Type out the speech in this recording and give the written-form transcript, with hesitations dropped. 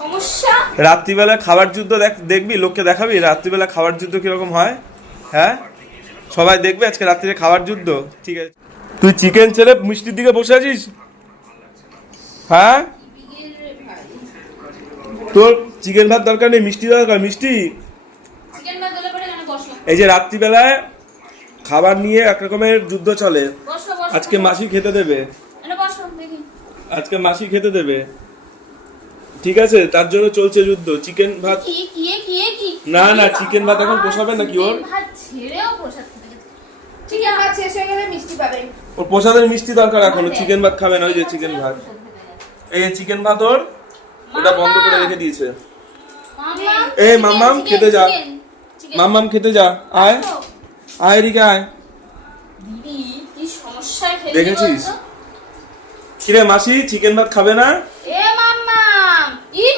সমস্যা। রাত্রিবেলা খাবার যুদ্ধ দেখবি, লোককে দেখাবি রাত্রিবেলা খাবার যুদ্ধ কিরকম হয়। হ্যাঁ, সবাই দেখবে আজকে রাত্রিরে খাবার যুদ্ধ। ঠিক আছে, তুই চিকেন ছেড়ে মিষ্টির দিকে বসে আছিস। হ্যাঁ, তোর চিকেন ভাত দরকার নেই, মিষ্টি দরকার। মিষ্টি এই যে রাত্রিবেলায় খাবার নিয়ে এক রকমের যুদ্ধ চলে। আজকে মাসি খেতে দেবে, আজকে মাসি খেতে দেবে, ঠিক আছে? তার জন্য চলছে যুদ্ধ। চিকেন ভাত না না, চিকেন ভাত এখন পোষাবে নাকি ওর? ওর প্রসাদের মিষ্টি দরকার এখনো, চিকেন ভাত খাবে না। ওই যে চিকেন ভাত, এই চিকেন ভাত ওর, ওটা বন্ধ করে রেখে দিয়েছে। এই মাম্মাম খেতে যা, মাম্মাম খেতে যা, আয় আয় এদিকে আয়। দেখেছিস কিরে মাসি চিকেন ভাত খাবে না?